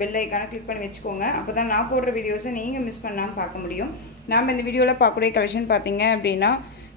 Bell ஐக்கானை click பண்ணி வச்சுக்கோங்க. அப்போ தான் நான் போடுற வீடியோஸை நீங்கள் மிஸ் பண்ணாமல் பார்க்க முடியும். நாம் இந்த வீடியோவில் பார்க்கக்கூடிய கலெக்ஷன் பார்த்தீங்க அப்படின்னா,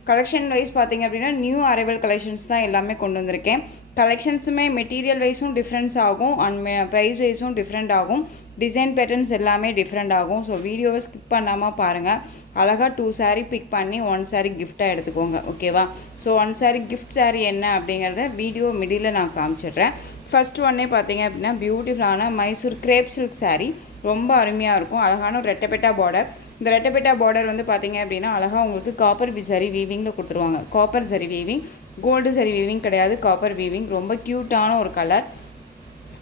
கலெக்ஷன் வைஸ் பார்த்தீங்க அப்படின்னா நியூ அரைவல் கலெக்ஷன்ஸ் தான் எல்லாமே கொண்டு வந்திருக்கேன். கலெக்ஷன்ஸுமே மெட்டீரியல் வைஸும் டிஃப்ரென்ஸ் ஆகும் அண்ட் ப்ரைஸ் வைஸும் டிஃப்ரெண்ட் ஆகும். டிசைன் பேட்டர்ன்ஸ் எல்லாமே டிஃப்ரெண்ட் ஆகும். ஸோ வீடியோவை ஸ்கிப் பண்ணாமல் பாருங்கள். அழகாக 2 saree பிக் பண்ணி 1 saree கிஃப்டாக எடுத்துக்கோங்க. ஓகேவா? ஸோ 1 saree கிஃப்ட் saree என்ன அப்படிங்கிறத வீடியோ மிடில் நான் காமிச்சிடுறேன். ஃபஸ்ட்டு ஒன்னே பார்த்தீங்க அப்படின்னா பியூட்டிஃபுல்லான மைசூர் கிரேப் சில்க் saree. ரொம்ப அருமையாக இருக்கும். அழகான ஒரு ரெட்டப்பெட்டா பார்டர். இந்த ரெட்டப்பெட்டா பார்டர் வந்து பார்த்தீங்க அப்படின்னா அழகாக உங்களுக்கு காப்பர் சரி வீவிங்கில் கொடுத்துருவாங்க. காப்பர் சரி வீவிங், கோல்டு சரி வீவிங் கிடையாது, காப்பர் வீவிங். ரொம்ப க்யூட்டான ஒரு கலர்,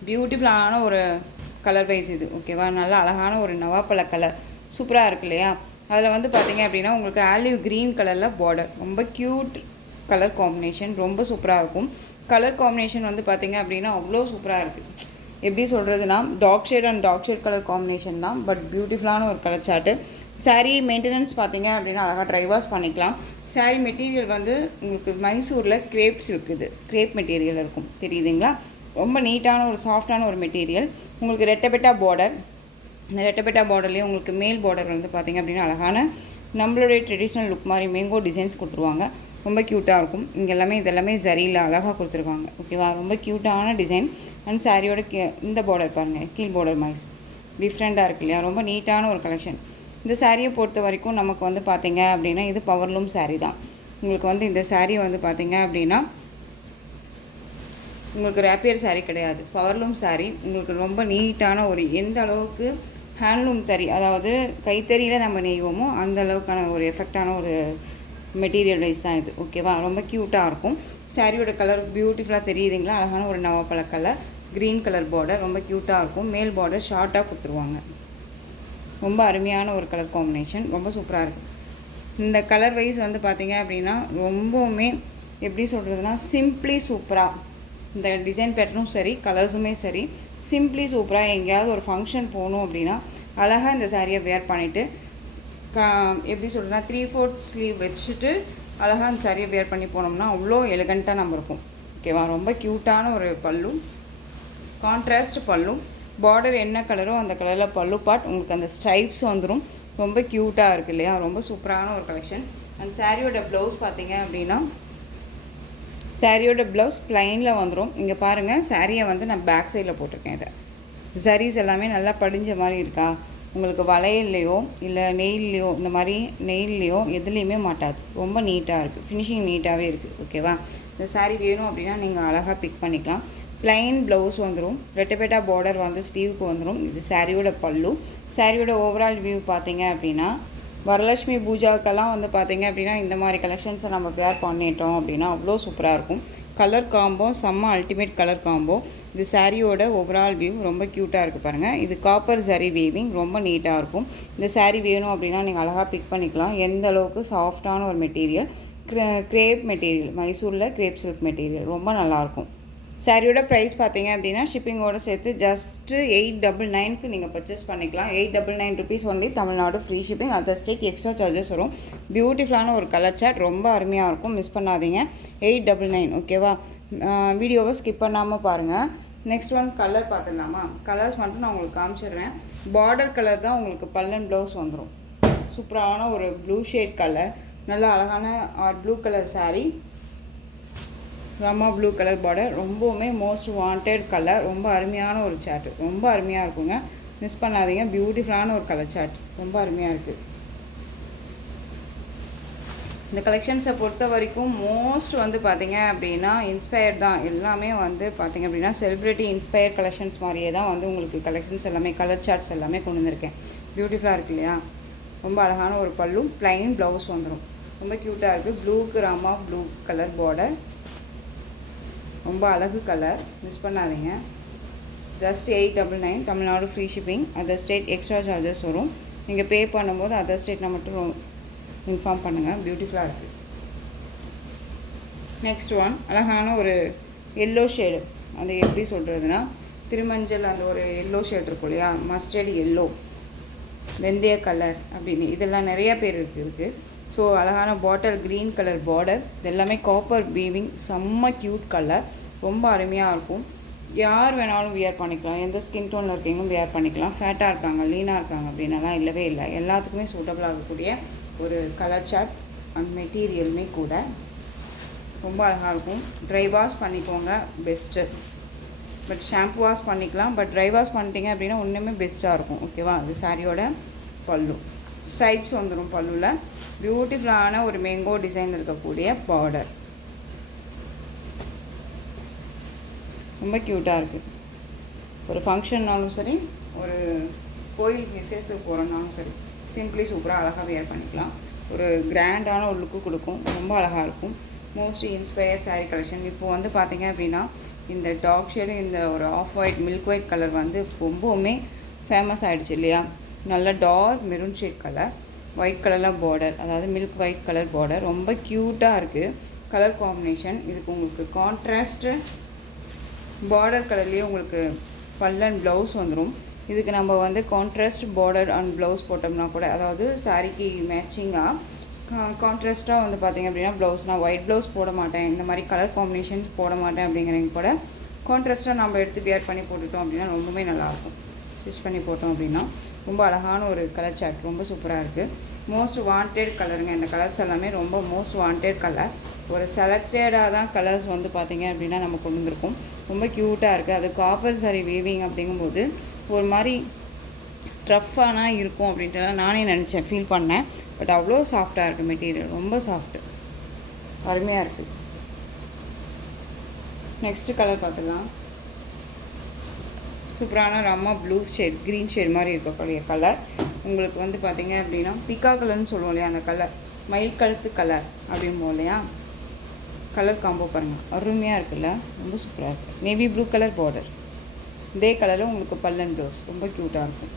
பியூட்டிஃபுல்லான ஒரு கலர் வைஸ் இது. ஓகேவா? நல்ல அழகான ஒரு நவாப்பழ கலர் சூப்பராக இருக்கு இல்லையா? அதில் வந்து பார்த்தீங்க அப்படின்னா உங்களுக்கு ஆலிவ் க்ரீன் கலரில் பார்டர். ரொம்ப க்யூட் கலர் காம்பினேஷன், ரொம்ப சூப்பராக இருக்கும். கலர் காம்பினேஷன் வந்து பார்த்தீங்க அப்படின்னா அவ்வளோ சூப்பராக இருக்குது. எப்படி சொல்கிறதுனா dark shade and dark shade colour combination தான், பட் பியூட்டிஃபுல்லான ஒரு கலர் சார்ட்டு. சாரீ மெயின்டெனன்ஸ் பார்த்தீங்க அப்படின்னா அழகாக ட்ரை வாஷ் பண்ணிக்கலாம். சாரீ மெட்டீரியல் வந்து உங்களுக்கு மைசூரில் கிரேப் சில்க், இது கிரேப் மெட்டீரியல் இருக்கும், தெரியுதுங்களா? ரொம்ப நீட்டான ஒரு சாஃப்டான ஒரு மெட்டீரியல். உங்களுக்கு ரெட்டப்பெட்டா பார்டர். இந்த ரெட்டப்பெட்டா பார்டர்லேயே உங்களுக்கு மேல் பார்டர் வந்து பார்த்திங்க அப்படின்னா அழகான நம்மளுடைய ட்ரெடிஷ்னல் லுக் மாதிரி மேங்கோ டிசைன்ஸ் கொடுத்துருவாங்க. ரொம்ப க்யூட்டாக இருக்கும். இங்கே எல்லாமே இதெல்லாமே சரியில் அழகாக கொடுத்துருக்காங்க. ஓகேவா? ரொம்ப க்யூட்டான டிசைன். அண்ட் சாரியோட இந்த பார்டர் பாருங்கள், கீழ் பார்டர் மைஸ் டிஃப்ரெண்ட்டாக இருக்கு இல்லையா? ரொம்ப நீட்டான ஒரு கலெக்ஷன். இந்த சாரியை பொறுத்த வரைக்கும் நமக்கு வந்து பார்த்திங்க அப்படின்னா இது பவர்லூம் சாரீ தான். உங்களுக்கு வந்து இந்த சாரீ வந்து பார்த்திங்க அப்படின்னா உங்களுக்கு ரேப்பியர் சாரீ கிடையாது, பவர்லூம் சாரீ. உங்களுக்கு ரொம்ப நீட்டான ஒரு எந்த அளவுக்கு ஹேண்ட்லூம் தறி, அதாவது கைத்தறியில் நம்ம நெய்வோமோ அந்த அளவுக்கான ஒரு எஃபெக்டான ஒரு மெட்டீரியல் வைஸ் தான் இது. ஓகேவா? ரொம்ப க்யூட்டாக இருக்கும். சாரியோட கலர் பியூட்டிஃபுல்லாக தெரியுதுங்களா? அழகான ஒரு நவாப்பழ கலர், க்ரீன் கலர் பார்டர், ரொம்ப க்யூட்டாக இருக்கும். மேல் பார்டர் ஷார்ட்டாக கொடுத்துருவாங்க. ரொம்ப அருமையான ஒரு கலர் காம்பினேஷன், ரொம்ப சூப்பராக இருக்குது. இந்த கலர் வைஸ் வந்து பார்த்திங்க அப்படின்னா ரொம்பவுமே எப்படி சொல்கிறதுனா சிம்பிளி சூப்பராக. இந்த டிசைன் பேட்டர்னும் சரி, கலர்ஸுமே சரி, சிம்பிளி சூப்பராக. எங்கேயாவது ஒரு ஃபங்க்ஷன் போகணும் அப்படின்னா அழகாக இந்த சாரியை வேர் பண்ணிவிட்டு எப்படி சொல்கிறேன்னா 3/4 ஸ்லீவ் வச்சுட்டு அழகாக அந்த சாரியை வேர் பண்ணி போனோம்னா அவ்வளோ எலிகண்ட்டாக நம்ம இருக்கும். ஓகேவா? ரொம்ப க்யூட்டான ஒரு பல்லு, கான்ட்ராஸ்ட் பல்லு. பார்டர் என்ன கலரோ அந்த கலரில் பல்லு பார்ட். உங்களுக்கு அந்த ஸ்ட்ரைப்ஸ் வந்துடும். ரொம்ப க்யூட்டாக இருக்குது இல்லையா? ரொம்ப சூப்பரான ஒரு கலெக்ஷன். அந்த சாரியோட ப்ளவுஸ் பார்த்தீங்க அப்படின்னா சாரியோட ப்ளவுஸ் ப்ளைனில் வந்துடும். இங்கே பாருங்கள், சாரியை வந்து நான் பேக் சைடில் போட்டிருக்கேன். இதை சாரீஸ் எல்லாமே நல்லா படிஞ்ச மாதிரி இருக்கா? உங்களுக்கு வளையல்லையோ இல்லை நெயில்லையோ, இந்த மாதிரி நெயில்லையோ எதுலேயுமே மாட்டாது. ரொம்ப நீட்டாக இருக்குது, ஃபினிஷிங் நீட்டாகவே இருக்குது. ஓகேவா? இந்த சாரீ வேணும் அப்படின்னா நீங்கள் அழகாக பிக் பண்ணிக்கலாம். ப்ளைன் ப்ளவுஸ் வந்துடும். ரெட்டப்பேட்டா பார்டர் வந்து ஸ்லீவுக்கு வந்துடும். இது சாரியோட பல்லு. சாரியோட ஓவரால் வியூ பார்த்தீங்க அப்படின்னா வரலட்சுமி பூஜாவுக்கெல்லாம் வந்து பார்த்திங்க அப்படின்னா இந்த மாதிரி கலெக்ஷன்ஸை நம்ம வேர் பண்ணிட்டோம் அப்படின்னா அவ்வளோ சூப்பராக இருக்கும். கலர் காம்போ செம்ம அல்டிமேட் கலர் காம்போ. இது சாரியோட ஓவரால் வியூ ரொம்ப க்யூட்டாக இருக்குது பாருங்கள். இது காப்பர் சரி வீவிங், ரொம்ப நீட்டாக இருக்கும். இந்த சாரீ வேணும் அப்படின்னா நீங்கள் அழகாக பிக் பண்ணிக்கலாம். எந்த அளவுக்கு சாஃப்டான ஒரு மெட்டீரியல், கிரேப் மெட்டீரியல், மைசூரில் கிரேப் சில்க் மெட்டீரியல், ரொம்ப நல்லாயிருக்கும். சாரியோட ப்ரைஸ் பார்த்தீங்க அப்படின்னா ஷிப்பிங்கோடு சேர்த்து ஜஸ்ட்டு 899க்கு நீங்கள் பர்ச்சேஸ் பண்ணிக்கலாம். 899 rupees only, Tamil Nadu free shipping. Other state extra charges வரும். பியூட்டிஃபுல்லான ஒரு கலர் சார்ட், ரொம்ப அருமையாக இருக்கும், மிஸ் பண்ணாதீங்க. 899. ஓகேவா? வீடியோவை ஸ்கிப் பண்ணாமல் பாருங்கள். நெக்ஸ்ட் ஒன் கலர் பார்த்துடலாமா? கலர்ஸ் மட்டும் நான் உங்களுக்கு காமிச்சிடுறேன். பார்டர் கலர் தான் உங்களுக்கு பல்லன் ப்ளவுஸ் வந்துடும். சூப்பரான ஒரு ப்ளூ ஷேட் கலர், நல்லா அழகான blue colour sari, Rama blue colour border. ரொம்பவுமே மோஸ்ட் வாண்டட் கலர். ரொம்ப அருமையான ஒரு சார்ட்டு, ரொம்ப அருமையாக இருக்குங்க, மிஸ் பண்ணாதீங்க. பியூட்டிஃபுல்லான ஒரு கலர் சார்ட், ரொம்ப அருமையாக இருக்குது. இந்த கலெக்ஷன்ஸை பொறுத்த வரைக்கும் மோஸ்ட் வந்து பார்த்திங்க அப்படின்னா இன்ஸ்பயர்ட் தான். எல்லாமே வந்து பார்த்திங்க அப்படின்னா செலிப்ரிட்டி இன்ஸ்பயர்ட் கலெக்ஷன்ஸ் மாதிரியே தான் வந்து உங்களுக்கு கலெக்ஷன்ஸ் எல்லாமே, கலர் சார்ட்ஸ் எல்லாமே கொண்டு வந்திருக்கேன். பியூட்டிஃபுல்லாக இருக்கு இல்லையா? ரொம்ப அழகான ஒரு பல்லு, ப்ளைன் ப்ளவுஸ் வந்துடும். ரொம்ப க்யூட்டாக இருக்குது. ப்ளூக்கு ராமா ப்ளூ கலர் பார்டர், ரொம்ப அழகு கலர், மிஸ் பண்ணாதீங்க. Just 899, Tamil Nadu free shipping. Other state extra charges வரும். நீங்கள் பே பண்ணும்போது அதர் ஸ்டேட்னா மட்டும் இன்ஃபார்ம் பண்ணுங்கள். பியூட்டிஃபுல்லாக இருக்குது. நெக்ஸ்ட் ஒன் அழகான ஒரு எல்லோ ஷேடு. அது எப்படி சொல்கிறதுனா திருமஞ்சள் அந்த ஒரு எல்லோ ஷேட் இருக்கும் இல்லையா? மஸ்டர்ட் எல்லோ, வெந்தய கலர் அப்படின்னு இதெல்லாம் நிறையா பேர் இருக்குது. ஸோ அழகான பாட்டில் க்ரீன் கலர் பார்டர். இது எல்லாமே காப்பர் வீவிங், செம்ம க்யூட் கலர், ரொம்ப அருமையாக இருக்கும். யார் வேணாலும் வியர் பண்ணிக்கலாம், எந்த ஸ்கின் டோனில் இருக்கீங்களும் வியர் பண்ணிக்கலாம். ஃபேட்டாக இருக்காங்க, லீனாக இருக்காங்க அப்படின்னலாம் இல்லவே இல்லை, எல்லாத்துக்குமே சூட்டபிள் ஆகக்கூடிய ஒரு கலர் சார்ட் அண்ட் மெட்டீரியலுமே கூட ரொம்ப அழகாக இருக்கும். ட்ரை வாஷ் பண்ணிக்கோங்க பெஸ்ட்டு, பட் ஷாம்பு வாஷ் பண்ணிக்கலாம், பட் ட்ரை வாஷ் பண்ணிட்டீங்க அப்படின்னா ஒன்றுமே பெஸ்ட்டாக இருக்கும். ஓகேவா? அது சாரியோட பல்லு ஸ்ட்ரைப்ஸ் வந்துடும். பல்லுவில் பியூட்டிஃபுல்லான ஒரு மேங்கோ டிசைன் இருக்கக்கூடிய பார்டர், ரொம்ப க்யூட்டாக இருக்குது. ஒரு ஃபங்க்ஷன்னாலும் சரி, ஒரு கோயில் விசேஷத்துக்கு போகிறனாலும் சரி, சிம்பிளி சூப்பராக அழகாக வியர் பண்ணிக்கலாம். ஒரு கிராண்டான ஒரு லுக்கு கொடுக்கும், ரொம்ப அழகாக இருக்கும். Mostly inspire sari collection. இப்போது வந்து பார்த்திங்க அப்படின்னா இந்த டார்க் ஷேடு, இந்த ஒரு off white milk white colour வந்து ரொம்பவுமே ஃபேமஸ் ஆகிடுச்சு இல்லையா? நல்ல dark maroon shade colour, white கலரில் பார்டர், அதாவது மில்க் ஒயிட் கலர் பார்டர், ரொம்ப க்யூட்டாக இருக்குது கலர் காம்பினேஷன். இதுக்கு உங்களுக்கு கான்ட்ராஸ்ட்டு பார்டர் கலர்லேயே உங்களுக்கு பல்லன் ப்ளவுஸ் வந்துடும். இதுக்கு நம்ம வந்து கான்ட்ராஸ்ட் பார்டர் அண்ட் ப்ளவுஸ் போட்டோம்னா கூட, அதாவது சாரிக்கு மேட்சிங்காக கான்ட்ராஸ்ட்டாக வந்து பார்த்திங்க அப்படின்னா ப்ளவுஸ், நான் ஒயிட் ப்ளவுஸ் போட மாட்டேன், இந்த மாதிரி கலர் காம்பினேஷன்ஸ் போட மாட்டேன் அப்படிங்கிறவங்க கூட கான்ட்ராஸ்ட்டாக நம்ம எடுத்து வியர் பண்ணி போட்டுட்டோம் அப்படின்னா ரொம்பவே நல்லாயிருக்கும். ஸ்டிச் பண்ணி போட்டோம் அப்படின்னா ரொம்ப அழகான ஒரு கலர் சார்ட், ரொம்ப சூப்பராக இருக்குது. மோஸ்ட் வாண்டட் கலருங்க. இந்த கலர்ஸ் எல்லாமே ரொம்ப மோஸ்ட் வாண்டட் கலர். ஒரு செலக்டடாக தான் கலர்ஸ் வந்து பார்த்திங்க அப்படின்னா நம்ம கொண்டு வந்திருக்கோம். ரொம்ப க்யூட்டாக இருக்குது. அது காப்பர் சாரி வீவிங் அப்படிங்கும்போது ஒரு மாதிரி ட்ரஃப்பானா இருக்கும் அப்படின்ட்டு நானே நினச்சேன், ஃபீல் பண்ணேன். பட் அவ்வளோ சாஃப்டாக இருக்குது மெட்டீரியல், ரொம்ப சாஃப்ட்டு, அருமையாக இருக்குது. நெக்ஸ்ட்டு கலர் பார்த்துக்கலாம். சூப்பரான ரம்மா ப்ளூ ஷேட், க்ரீன் ஷேட் மாதிரி இருக்கக்கூடிய கலர். உங்களுக்கு வந்து பார்த்திங்க அப்படின்னா பிகா கலர்னு சொல்லுவோம் இல்லையா, அந்த கலர் மயில் கழுத்து கலர் அப்படிம்போம் இல்லையா, கலர் காம்போ பாருங்கள், அருமையாக இருக்குல்ல, ரொம்ப சூப்பராக இருக்குது. நேவி ப்ளூ கலர் பார்டர், இதே கலரில் உங்களுக்கு பல்லன் ப்ளவுஸ், ரொம்ப க்யூட்டாக இருக்கும்.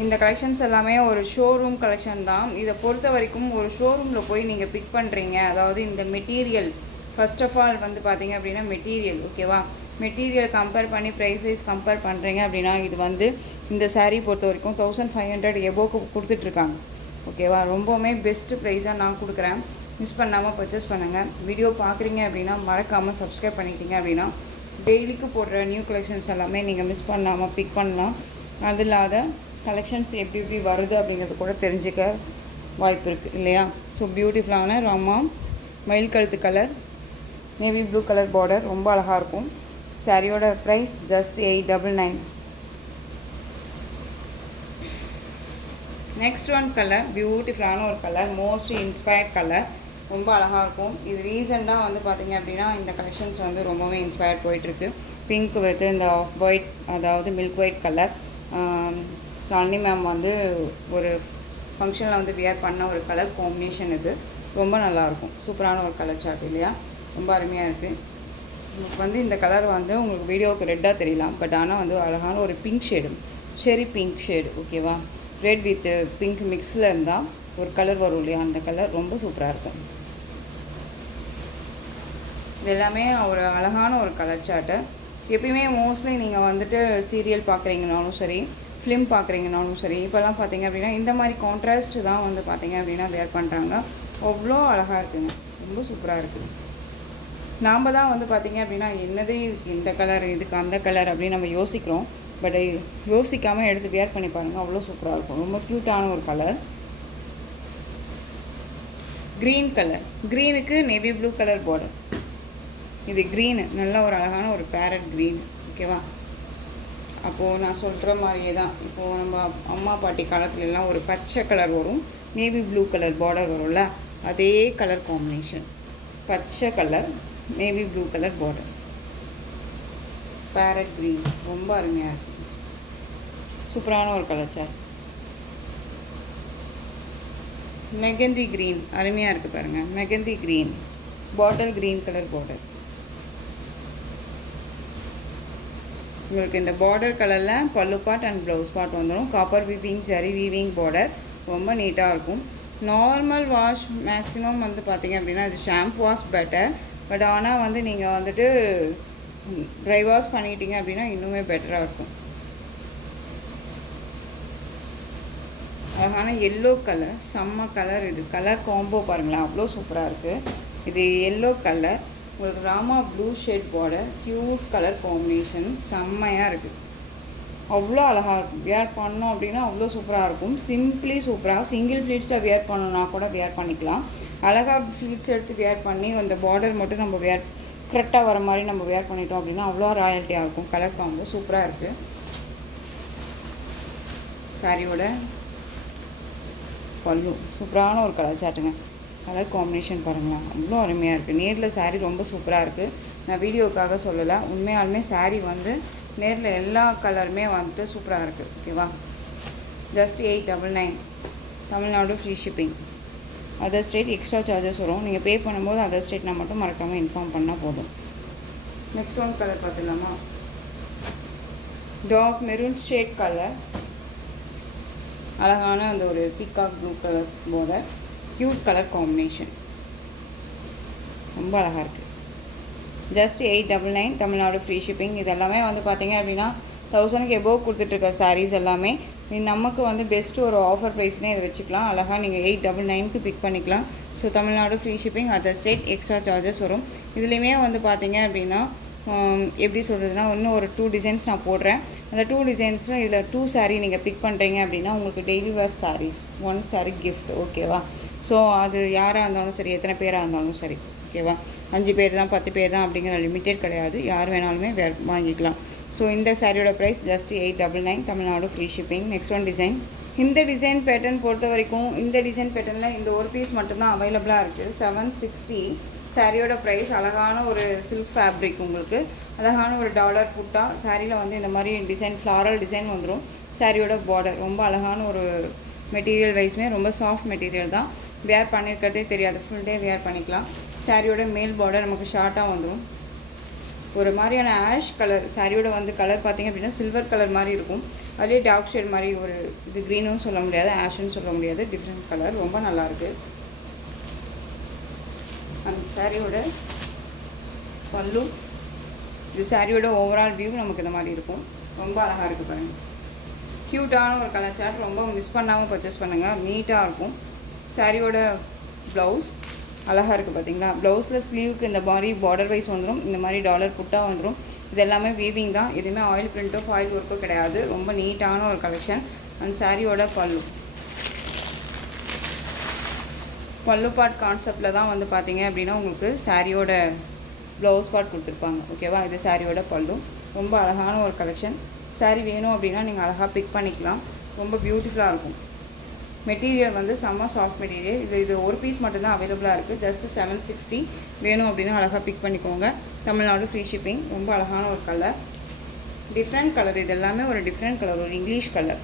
இந்த கலெக்ஷன்ஸ் எல்லாமே ஒரு ஷோரூம் கலெக்ஷன் தான். இதை பொறுத்த வரைக்கும் ஒரு ஷோரூமில் போய் நீங்கள் பிக் பண்ணுறீங்க, அதாவது இந்த மெட்டீரியல் ஃபர்ஸ்ட் ஆஃப் ஆல் வந்து பார்த்திங்க அப்படின்னா மெட்டீரியல், ஓகேவா? மெட்டீரியல் கம்பேர் பண்ணி ப்ரைஸ் வைஸ் கம்பேர் பண்ணுறீங்க அப்படின்னா இது வந்து இந்த சாரீ பொறுத்த வரைக்கும் 1500 எபோக்கு கொடுத்துட்ருக்காங்க. ஓகேவா? ரொம்பவுமே பெஸ்ட்டு ப்ரைஸாக நான் கொடுக்குறேன். மிஸ் பண்ணாமல் பர்ச்சேஸ் பண்ணுங்கள். வீடியோ பார்க்குறீங்க அப்படின்னா மறக்காமல் சப்ஸ்கிரைப் பண்ணிட்டீங்க அப்படின்னா டெய்லிக்கு போடுற நியூ கலெக்ஷன்ஸ் எல்லாமே நீங்கள் மிஸ் பண்ணாமல் பிக் பண்ணலாம். அது இல்லாத கலெக்ஷன்ஸ் எப்படி எப்படி வருது அப்படிங்கிறது கூட தெரிஞ்சுக்க வாய்ப்பு இருக்குது இல்லையா? ஸோ பியூட்டிஃபுல்லான ராமா மயில் கழுத்து colour, navy blue colour border, ரொம்ப அழகாக இருக்கும். சாரியோட price just 899. Next one colour, beautiful ஒரு கலர், மோஸ்ட் இன்ஸ்பயர்ட் கலர், ரொம்ப அழகாக இருக்கும். இது ரீசெண்டாக வந்து பார்த்திங்க அப்படின்னா இந்த கலெக்ஷன்ஸ் வந்து ரொம்பவே இன்ஸ்பயர்ட் போயிட்டுருக்கு. பிங்க் வித் இந்த ஆஃப் ஒயிட், அதாவது milk white colour. Shalini ma'am வந்து ஒரு ஃபங்க்ஷனில் வந்து வியர் பண்ண ஒரு கலர் காம்பினேஷன். இது ரொம்ப நல்லாயிருக்கும், சூப்பரான ஒரு கலர் சார்ட் இல்லையா? ரொம்ப அருமையாக இருக்குது. உங்களுக்கு வந்து இந்த கலர் வந்து உங்களுக்கு வீடியோவுக்கு ரெட்டாக தெரியலாம், பட் ஆனால் வந்து அழகான ஒரு pink shade, Sheri pink shade, ஓகேவா? ரெட் வித் பிங்க் மிக்ஸில் இருந்தால் ஒரு கலர் வரும் இல்லையா, அந்த கலர் ரொம்ப சூப்பராக இருக்கும். இது எல்லாமே ஒரு அழகான ஒரு கலர் சார்ட்டு. எப்பயுமே மோஸ்ட்லி நீங்கள் வந்துட்டு சீரியல் பார்க்குறீங்கனாலும் சரி, ஃபிலிம் பார்க்குறீங்கனாலும் சரி, இப்போல்லாம் பார்த்தீங்க அப்படின்னா இந்த மாதிரி கான்ட்ராஸ்ட் தான் வந்து பார்த்தீங்க அப்படின்னா வேர் பண்ணுறாங்க. அவ்வளோ அழகாக இருக்குங்க, ரொம்ப சூப்பராக இருக்குது. நாம் தான் வந்து பார்த்திங்க அப்படின்னா என்னது இந்த கலர், இதுக்கு அந்த கலர் அப்படின்னு நம்ம யோசிக்கிறோம். பட் யோசிக்காமல் எடுத்து வேர் பண்ணி பாருங்கள், அவ்வளோ சூப்பராக இருக்கும். ரொம்ப க்யூட்டான ஒரு கலர். க்ரீன் கலர், க்ரீனுக்கு நேவி ப்ளூ கலர் பார்டர். இது க்ரீனு, நல்ல ஒரு அழகான ஒரு பேரட் க்ரீன், ஓகேவா? அப்போது நான் சொல்கிற மாதிரியே தான், இப்போது நம்ம அம்மா பாட்டி காலத்துலலாம் ஒரு பச்சை கலர் வரும், நேவி ப்ளூ கலர் பார்டர் வரும்ல, அதே கலர் காம்பினேஷன். பச்சை colour, navy blue colour border, farad green, ரொம்ப அருமையாக இருக்குது. சூப்பரான ஒரு கலர் சார். மெகந்தி க்ரீன், அருமையாக இருக்குது பாருங்கள். Mehndi green, bottle green colour border. உங்களுக்கு இந்த பார்டர் கலரில் பல்லு பார்ட் அண்ட் ப்ளவுஸ் பார்ட் வந்துடும். Copper weaving, zari weaving border, ரொம்ப நீட்டாக இருக்கும். நார்மல் வாஷ் மேக்ஸிமம் வந்து பார்த்திங்க அப்படின்னா இது ஷாம்பு வாஷ் பெட்டர். பட் ஆனால் வந்து நீங்கள் வந்துட்டு ட்ரை வாஷ் பண்ணிட்டீங்க அப்படின்னா இன்னுமே பெட்டராக இருக்கும். அழகான எல்லோ கலர், செம்ம கலர். இது கலர் காம்போ பாருங்களேன், அவ்வளோ சூப்பராக இருக்குது. இது எல்லோ கலர் உங்களுக்கு Rama blue shade border, cute colour combination, செம்மையாக இருக்குது. அவ்வளோ அழகாக இருக்கும். வியர் பண்ணோம் அப்படின்னா அவ்வளோ சூப்பராக இருக்கும். சிம்பிளி சூப்பராக சிங்கிள் ஃப்ளீட்ஸில் வியர் பண்ணணுன்னா கூட வியர் பண்ணிக்கலாம். அழகாக ஃப்ளீட்ஸ் எடுத்து வியர் பண்ணி அந்த பார்டர் மட்டும் நம்ம வியர் கரெக்டாக வர மாதிரி நம்ம வியர் பண்ணிட்டோம் அப்படின்னா அவ்வளோ ராயல்ட்டியாக இருக்கும். கலர் காம்போ சூப்பராக இருக்குது. சாரியோட பல்லு சூப்பரான ஒரு கலர் சாட்டுங்க. கலர் காம்பினேஷன் பாருங்களேன், அவ்வளோ அருமையாக இருக்குது. நேரில் சாரீ ரொம்ப சூப்பராக இருக்குது. நான் வீடியோக்காக சொல்லலை, உண்மையாலுமே சாரீ வந்து நேரில் எல்லா கலருமே வந்துட்டு சூப்பராக இருக்குது. ஓகேவா? Just 899 Tamil Nadu free shipping. Other state extra charges வரும். நீங்கள் பே பண்ணும்போது அதர் ஸ்டேட்னா மட்டும் மறக்காமல் இன்ஃபார்ம் பண்ணால் போதும். நெக்ஸ்ட் ஒன் கலர் பார்த்துடலாமா? டார்க் மெரூன் ஷேட் கலர், அழகான அந்த ஒரு peacock blue colour border, cute colour combination, ரொம்ப அழகாக இருக்குது. Just 899 Tamil Nadu free shipping. இது எல்லாமே வந்து பார்த்திங்க அப்படின்னா 1000க்கு எபோவ் கொடுத்துட்ருக்க சாரீஸ் எல்லாமே நமக்கு வந்து பெஸ்ட்டு ஒரு ஆஃபர் ப்ரைஸ்னே இதை வச்சுக்கலாம். அழகாக நீங்கள் 899க்கு பிக் பண்ணிக்கலாம். So Tamil Nadu free shipping, other state extra charges வரும். இதுலேயுமே வந்து பார்த்திங்க அப்படின்னா எப்படி சொல்கிறதுனா, இன்னும் ஒரு 2 டிசைன்ஸ் நான் போடுறேன். அந்த 2 டிசைன்ஸில் இதில் 2 சாரீ நீங்கள் பிக் பண்ணுறீங்க அப்படின்னா உங்களுக்கு daily wear sarees 1 sari gift. ஓகேவா? ஸோ அது யாராக இருந்தாலும் சரி, எத்தனை பேராக இருந்தாலும் சரி. ஓகேவா? 5 பேர் தான் 10 பேர் தான் அப்படிங்கிற லிமிட்டட் கிடையாது. யார் வேணாலுமே வாங்கிக்கலாம். ஸோ இந்த சாரியோட price just 899 Tamil Nadu free shipping. Next one design. இந்த டிசைன் பேட்டர்ன் பொறுத்த வரைக்கும் இந்த டிசைன் பேட்டர்னில் இந்த ஒரு பீஸ் மட்டும்தான் அவைலபிளாக இருக்குது. 760 சாரியோட ப்ரைஸ். அழகான ஒரு சில்க் ஃபேப்ரிக், உங்களுக்கு அழகான ஒரு டாலர் புட்டா சாரியில் வந்து இந்த மாதிரி டிசைன் ஃப்ளாரல் டிசைன் வந்துடும். சாரியோட பார்டர் ரொம்ப அழகான ஒரு மெட்டீரியல் வைஸ்மே ரொம்ப சாஃப்ட் மெட்டீரியல் தான். வேர் பண்ணியிருக்கிறதே தெரியாது, ஃபுல் டே வேர் பண்ணிக்கலாம். சாரியோட மேல் பார்டர் நமக்கு ஷார்ட்டாக வந்துடும். ஒரு மாதிரியான ஆஷ் கலர் சாரியோட வந்து கலர் பார்த்திங்க அப்படின்னா சில்வர் கலர் மாதிரி இருக்கும். அதுலேயே டார்க் ஷேட் மாதிரி ஒரு இது க்ரீனும் சொல்ல முடியாது, ஆஷுன்னு சொல்ல முடியாது, டிஃப்ரெண்ட் கலர், ரொம்ப நல்லாயிருக்கு. அந்த சாரியோட பல்லு, இது சாரியோட ஓவரால் வியூ நமக்கு இந்த மாதிரி இருக்கும். ரொம்ப அழகாக இருக்குது பாருங்கள். க்யூட்டான ஒரு கலர் சார்ட், ரொம்ப மிஸ் பண்ணாமல் பர்ச்சேஸ் பண்ணுங்கள், நீட்டாக இருக்கும். சாரியோட ப்ளவுஸ் அழகாக இருக்குது பார்த்தீங்களா? ப்ளவுஸில் ஸ்லீவுக்கு இந்த மாதிரி பார்டர் வைஸ் வந்துடும். இந்த மாதிரி டாலர் புட்டா வந்துடும். இது எல்லாமே வீவிங் தான், எதுவுமே ஆயில் பிரிண்ட்டோ ஃபாயில் ஒர்க்கோ கிடையாது. ரொம்ப நீட்டான ஒரு கலெக்ஷன். அந்த சாரியோட பல்லு பார்ட் கான்செப்டில் தான் வந்து பார்த்தீங்க அப்படின்னா உங்களுக்கு சாரியோட ப்ளவுஸ் பார்ட் கொடுத்துருப்பாங்க. ஓகேவா? இது சாரியோட பல்லு. ரொம்ப அழகான ஒரு கலெக்ஷன். சாரி வேணும் அப்படின்னா நீங்கள் அழகாக பிக் பண்ணிக்கலாம். ரொம்ப பியூட்டிஃபுல்லாக இருக்கும். மெட்டீரியல் வந்து செம்ம சாஃப்ட் மெட்டீரியல். இது ஒரு பீஸ் மட்டும்தான் அவைலபிளாக இருக்குது. ஜஸ்ட் 760 வேணும் அப்படின்னா அழகாக பிக் பண்ணிக்கோங்க. Tamil Nadu free shipping. ரொம்ப அழகான ஒரு கலர், டிஃப்ரெண்ட் கலர். இது எல்லாமே ஒரு டிஃப்ரெண்ட் கலர், ஒரு English colour.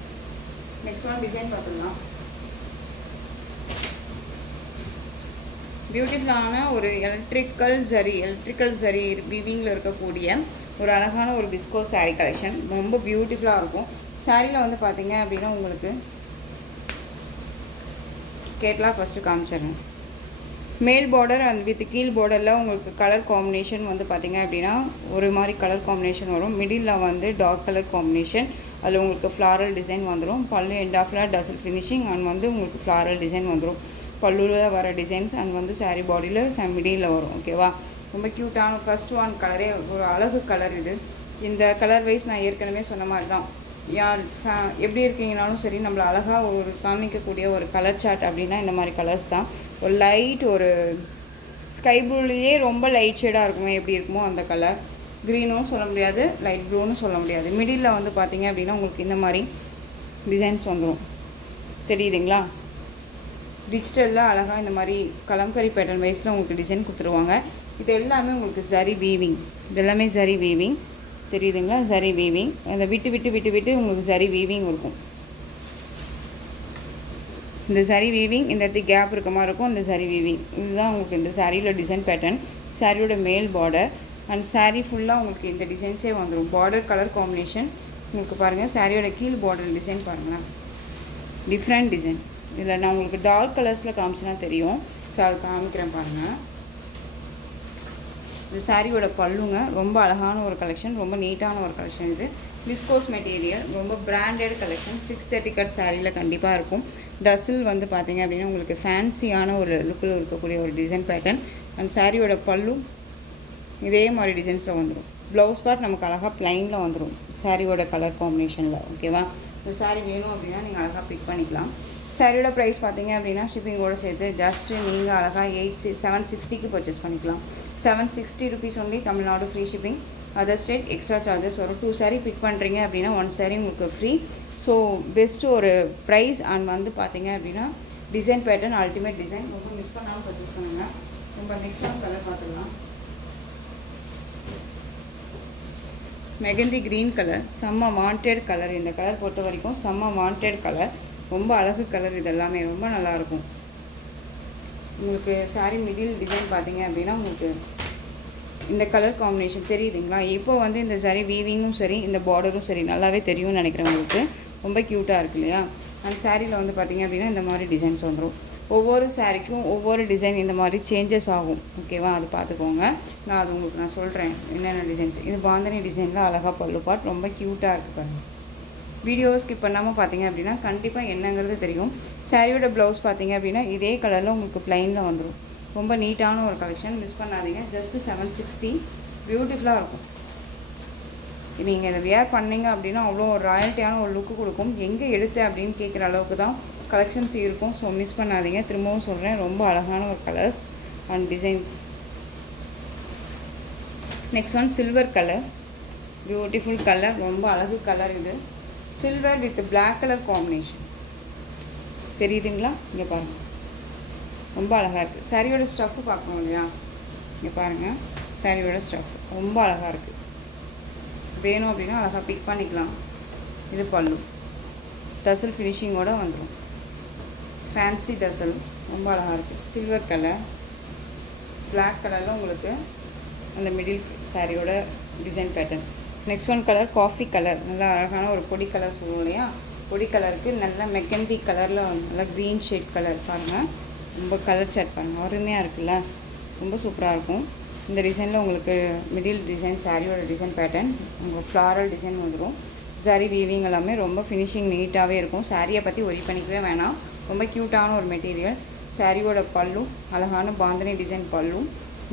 Next one design பார்த்துக்கலாம். பியூட்டிஃபுல்லான ஒரு எலக்ட்ரிக்கல் ஜரி வீவிங்கில் இருக்கக்கூடிய ஒரு அழகான ஒரு பிஸ்கோ சாரீ கலெக்ஷன். ரொம்ப பியூட்டிஃபுல்லாக இருக்கும். சாரியில் வந்து பார்த்தீங்க அப்படின்னா உங்களுக்கு கேட்லாக் ஃபஸ்ட்டு காமிச்சிடுறேன். மேல் பார்டர் அண்ட் வித் கீழ் பார்டரில் உங்களுக்கு கலர் காம்பினேஷன் வந்து பார்த்திங்க அப்படின்னா ஒரு மாதிரி கலர் காம்பினேஷன் வரும். மிடில் வந்து டார்க் கலர் காம்பினேஷன், அதில் உங்களுக்கு ஃப்ளாரல் டிசைன் வந்துடும். பல்லு எண்ட் ஆஃபில் டசல் ஃபினிஷிங் அண்ட் வந்து உங்களுக்கு ஃப்ளாரல் டிசைன் வந்துடும். பல்லுவில் வர டிசைன்ஸ் அண்ட் வந்து சாரீ பாடியில் மிடியில் வரும். ஓகேவா? ரொம்ப க்யூட்டான ஃபஸ்ட் ஒன் கலரே ஒரு அழகு கலர். இந்த கலர் வைஸ் நான் ஏற்கனவே சொன்ன மாதிரி தான். யார் எப்படி இருக்கீங்கனாலும் சரி, நம்மளை அழகாக ஒரு காமிக்கக்கூடிய ஒரு கலர் சார்ட் அப்படின்னா இந்த மாதிரி கலர்ஸ் தான். ஒரு லைட் ஒரு ஸ்கை ப்ளூலேயே ரொம்ப லைட் ஷேடாக இருக்குமே, எப்படி இருக்குமோ அந்த கலர். க்ரீனும் சொல்ல முடியாது, லைட் ப்ளூன்னு சொல்ல முடியாது. மிடில் வந்து பார்த்திங்க அப்படின்னா உங்களுக்கு இந்த மாதிரி டிசைன்ஸ் வந்துடும். தெரியுதுங்களா? டிஜிட்டலில் அழகாக இந்த மாதிரி கலம்கரி பேட்டர்ன் வைஸில் உங்களுக்கு டிசைன் கொடுத்துருவாங்க. இது எல்லாமே உங்களுக்கு சரி வீவிங். இது எல்லாமே சரி வீவிங். தெரியுதுங்களா? சரி வீவிங். அந்த விட்டு உங்களுக்கு சரி வீவிங் இருக்கும். இந்த சரி வீவிங், இந்த இடத்துக்கு கேப் இருக்க மாதிரி இருக்கும். இந்த சரி வீவிங் இதுதான் உங்களுக்கு இந்த சாரியில் டிசைன் பேட்டர்ன். சாரியோட மேல் பார்டர் அண்ட் சாரீ ஃபுல்லாக உங்களுக்கு இந்த டிசைன்ஸே வந்துடும். பார்டர் கலர் காம்பினேஷன் உங்களுக்கு பாருங்கள். சாரியோட கீழ் பார்டர் டிசைன் பாருங்களேன், டிஃப்ரெண்ட் டிசைன். இதில் நான் உங்களுக்கு டார்க் கலர்ஸில் காமிச்சினா தெரியும். ஸோ அது காமிக்கிறேன் பாருங்கள். இந்த சாரியோட பல்லுங்க ரொம்ப அழகான ஒரு கலெக்ஷன், ரொம்ப நீட்டான ஒரு கலெக்ஷன். இது விஸ்கோஸ் மெட்டீரியல், ரொம்ப பிராண்டட் கலெக்ஷன். 630 கட் சாரியில் கண்டிப்பாக இருக்கும். டசில் வந்து பார்த்திங்க அப்படின்னா உங்களுக்கு ஃபேன்சியான ஒரு லுக்கில் இருக்கக்கூடிய ஒரு டிசைன் பேட்டர்ன். அண்ட் சாரியோட பல்லு இதே மாதிரி டிசைன்ஸில் வந்துடும். ப்ளவுஸ் பார்ட் நமக்கு அழகாக ப்ளைனில் வந்துடும் சாரியோட கலர் காம்பினேஷனில். ஓகேவா? இந்த சாரீ வேணும் அப்படின்னா நீங்கள் அழகாக பிக் பண்ணிக்கலாம். சாரியோட ப்ரைஸ் பார்த்தீங்க அப்படின்னா ஷிப்பிங்கோடு சேர்த்து ஜஸ்ட்டு நீங்கள் அழகாக 760க்கு பர்ச்சேஸ் பண்ணிக்கலாம். 760 rupees only, Tamil Nadu free shipping. Other state extra charges வரும். 2 saree பிக் பண்ணுறீங்க அப்படின்னா 1 saree உங்களுக்கு ஃப்ரீ. ஸோ பெஸ்ட்டு ஒரு ப்ரைஸ். அண்ட் வந்து பார்த்தீங்க அப்படின்னா டிசைன் பேட்டர்ன் அல்டிமேட் டிசைன். ரொம்ப மிஸ் பண்ணாமல் பர்ச்சேஸ் பண்ணுங்கள். ரொம்ப நெக்ஸ்ட் ஒன் கலர் பார்த்துக்கலாம். மெகந்தி க்ரீன் கலர், செம்ம வாண்டட் கலர். இந்த கலர் பொறுத்த வரைக்கும் செம்ம வாண்டட் கலர். ரொம்ப அழகு கலர். இது எல்லாமே ரொம்ப நல்லாயிருக்கும். உங்களுக்கு சாரீ மிடில் டிசைன் பார்த்தீங்க அப்படின்னா உங்களுக்கு இந்த கலர் காம்பினேஷன் தெரியுதுங்களா? இப்போ வந்து இந்த சாரீ வீவிங்கும் சரி, இந்த பார்டரும் சரி நல்லாவே தெரியும்னு நினைக்கிறேன் உங்களுக்கு. ரொம்ப க்யூட்டாக இருக்கு இல்லையா? அந்த சாரியில் வந்து பார்த்திங்க அப்படின்னா இந்த மாதிரி டிசைன்ஸ் வந்துடும். ஒவ்வொரு சாரிக்கும் ஒவ்வொரு டிசைன் இந்த மாதிரி சேஞ்சஸ் ஆகும். ஓகேவா? அது பார்த்துக்கோங்க. நான் அது உங்களுக்கு நான் சொல்கிறேன் என்னென்ன டிசைன். இது பாந்தனி டிசைனில் அழகாக பல்லு பார்ட் ரொம்ப க்யூட்டாக இருக்குது பாருங்கள். வீடியோ ஸ்கிப் பண்ணாமல் பார்த்தீங்க அப்படின்னா கண்டிப்பாக என்னங்கிறது தெரியும். சாரியோட ப்ளவுஸ் பார்த்தீங்க அப்படின்னா இதே கலரில் உங்களுக்கு ப்ளைனில் வந்துடும். ரொம்ப நீட்டான ஒரு கலெக்ஷன், மிஸ் பண்ணாதீங்க. ஜஸ்ட்டு 760. பியூட்டிஃபுல்லாக இருக்கும். நீங்கள் இதை வியர் பண்ணிங்க அப்படின்னா அவ்வளோ ஒரு ராயல்ட்டியான ஒரு லுக்கு கொடுக்கும். எங்கே எடுத்து அப்படின்னு கேட்குற அளவுக்கு தான் கலெக்ஷன்ஸ் இருக்கும். ஸோ மிஸ் பண்ணாதீங்க. திரும்பவும் சொல்கிறேன், ரொம்ப அழகான ஒரு colours and designs. Next one silver colour, beautiful colour, ரொம்ப அழகு கலர். இது silver with black colour combination தெரியுதுங்களா? இங்கே பாருங்கள், ரொம்ப அழகாக இருக்குது. சாரியோட ஸ்டஃப்பு பார்க்கணும் இல்லையா? இங்கே பாருங்கள், சாரியோட ஸ்டஃப் ரொம்ப அழகாக இருக்குது. வேணும் அப்படின்னா அழகாக பிக் பண்ணிக்கலாம். இது பல்லு, டசல் ஃபினிஷிங்கோடு வந்துடும். ஃபேன்சி டசல், ரொம்ப அழகாக இருக்குது. சில்வர் கலர், பிளாக் கலரில் உங்களுக்கு அந்த மிடில் சாரியோட design pattern. Next one colour coffee colour, நல்லா அழகான ஒரு பொடி கலர் சொல்லுவோம் இல்லையா? பொடி கலருக்கு நல்ல மெக்கந்தி கலரில் நல்லா க்ரீன் ஷேட் கலர் பாருங்கள். ரொம்ப கலர் சாட் பாருங்கள், அருமையாக இருக்குல்ல? ரொம்ப சூப்பராக இருக்கும். இந்த டிசைனில் உங்களுக்கு மிடில் டிசைன் சாரியோட டிசைன் பேட்டர்ன் உங்களுக்கு ஃப்ளாரல் டிசைன் வந்துடும். சாரி வீவிங் எல்லாமே ரொம்ப ஃபினிஷிங் நீட்டாகவே இருக்கும். சாரியை பற்றி ஒரி பண்ணிக்கவே வேணாம். ரொம்ப க்யூட்டான ஒரு மெட்டீரியல். சாரியோட பல்லு அழகான பாந்தனி டிசைன் பல்லு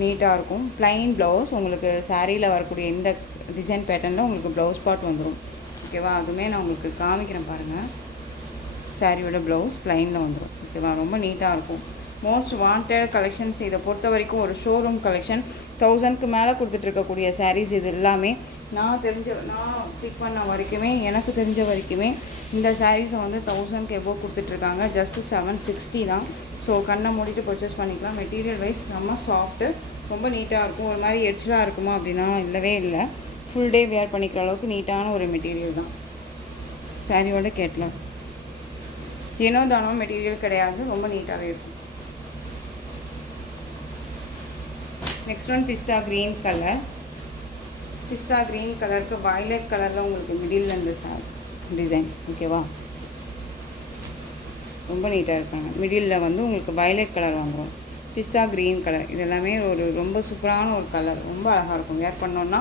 நீட்டாக இருக்கும். ப்ளைன் ப்ளவுஸ் உங்களுக்கு சாரியில் வரக்கூடிய இந்த டிசைன் பேட்டர்னில் உங்களுக்கு ப்ளவுஸ் பார்ட் வந்துடும். ஓகேவா? அதுவுமே நான் உங்களுக்கு காமிக்கிறேன் பாருங்கள். சாரியோட ப்ளவுஸ் ப்ளைனில் வந்துடும். ஓகேவா? ரொம்ப நீட்டாக இருக்கும். Most wanted collections. இதை பொறுத்த வரைக்கும் ஒரு ஷோரூம் கலெக்ஷன். 1000க்கு மேலே கொடுத்துட்ருக்கக்கூடிய சாரீஸ் இது எல்லாமே. நான் பிக் பண்ண வரைக்குமே, எனக்கு தெரிஞ்ச வரைக்குமே இந்த சாரீஸை வந்து 1000க்கு எவ்வளோ கொடுத்துட்ருக்காங்க. ஜஸ்ட்டு 760 தான். ஸோ கண்ணை மூடிட்டு பர்ச்சேஸ் பண்ணிக்கலாம். மெட்டீரியல் வைஸ் செம்ம சாஃப்ட்டு, ரொம்ப நீட்டாக இருக்கும். ஒரு மாதிரி எரிச்சலாக இருக்குமா அப்படின்னா இல்லவே இல்லை. ஃபுல் டே வேர் பண்ணிக்கிற அளவுக்கு நீட்டான ஒரு மெட்டீரியல் தான் சாரியோட கேட்லாக். ஏனோ தானோ மெட்டீரியல் கிடையாது, ரொம்ப நீட்டாகவே இருக்கும். நெக்ஸ்ட் ஒன் பிஸ்தா க்ரீன் கலர். பிஸ்தா க்ரீன் கலருக்கு வயலட் கலரில் உங்களுக்கு மிடில் இந்த டிசைன். ஓகேவா? ரொம்ப நீட்டாக இருக்காங்க. மிடில் வந்து உங்களுக்கு வயலட் கலர் வந்துடும். பிஸ்தா க்ரீன் கலர் இதெல்லாமே ஒரு ரொம்ப சூப்பரான ஒரு கலர். ரொம்ப அழகாக இருக்கும். வேர் பண்ணோன்னா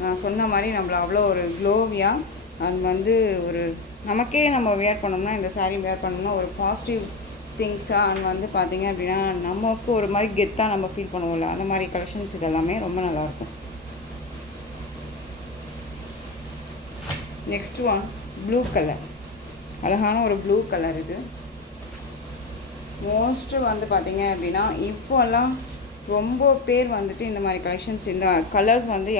நான் சொன்ன மாதிரி நம்மளை அவ்வளோ ஒரு க்ளோவியாக அண்ட் வந்து ஒரு நமக்கே நம்ம வேர் பண்ணோம்னா, இந்த சாரீ வேர் பண்ணோம்னா ஒரு பாசிட்டிவ் திங்ஸாக அண்ட் வந்து பார்த்திங்க அப்படின்னா நமக்கு ஒரு மாதிரி கெத்தாக நம்ம ஃபீல் பண்ணுவோம்ல, அந்த மாதிரி கலெக்ஷன்ஸ் இதெல்லாமே ரொம்ப நல்லாயிருக்கும். நெக்ஸ்ட் ஒன் ப்ளூ கலர், அழகான ஒரு ப்ளூ கலர். இது மோஸ்ட்டு வந்து பார்த்திங்க அப்படின்னா இப்போல்லாம் ரொம்ப பேர் வந்துட்டு இந்த மாதிரி கலெக்ஷன்ஸ், இந்த கலர்ஸ் வந்து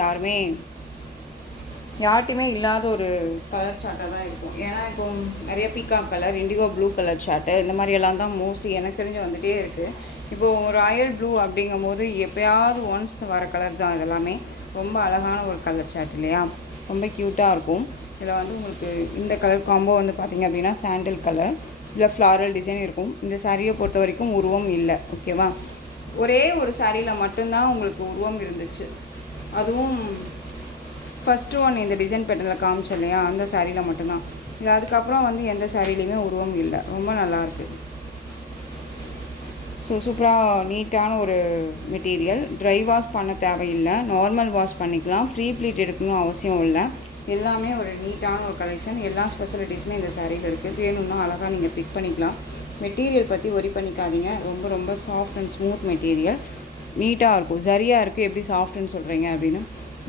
யார்ட்டையுமே இல்லாத ஒரு கலர் சார்ட்டாக தான் இருக்கும். ஏன்னா இப்போ நிறைய peacock colour, indigo blue colour chart இந்த மாதிரியெல்லாம் தான் மோஸ்ட்லி எனக்கு தெரிஞ்சு வந்துகிட்டே இருக்குது. இப்போது ராயல் ப்ளூ அப்படிங்கும்போது எப்போயாவது ஒன்ஸ் வர கலர் தான் இதெல்லாமே. ரொம்ப அழகான ஒரு கலர் சார்ட் இல்லையா? ரொம்ப க்யூட்டாக இருக்கும். இதில் வந்து உங்களுக்கு இந்த கலர் காம்போ வந்து பார்த்திங்க அப்படின்னா சாண்டில் கலர், இல்லை ஃப்ளாரல் டிசைன் இருக்கும். இந்த சாரியை பொறுத்த வரைக்கும் உருவம் இல்லை. ஓகேவா? ஒரே ஒரு சாரியில் மட்டும்தான் உங்களுக்கு உருவம் இருந்துச்சு. அதுவும் ஃபஸ்ட்டு ஒன் இந்த டிசைன் பேட்டர்னில் காமிச்சேன் இல்லையா, அந்த சாரியில் மட்டும்தான். இது அதுக்கப்புறம் வந்து எந்த சாரிலையுமே உருவம் இல்லை. ரொம்ப நல்லாயிருக்கு. ஸோ சூப்பராக நீட்டான ஒரு மெட்டீரியல். ட்ரை வாஷ் பண்ண தேவையில்லை, நார்மல் வாஷ் பண்ணிக்கலாம். ஃப்ரீ ப்ளீட் எடுக்கணும் அவசியம் இல்லை. எல்லாமே ஒரு நீட்டான ஒரு கலெக்ஷன். எல்லா ஸ்பெஷலிட்டிஸுமே இந்த சாரியில் இருக்குது. வேணும்னா அழகாக நீங்கள் பிக் பண்ணிக்கலாம். மெட்டீரியல் பற்றி ஒரி பண்ணிக்காதீங்க. ரொம்ப ரொம்ப சாஃப்ட் அண்ட் ஸ்மூத் மெட்டீரியல். நீட்டாக இருக்கும். சரியாக இருக்குது, எப்படி சாஃப்ட்டுன்னு சொல்கிறீங்க அப்படின்னு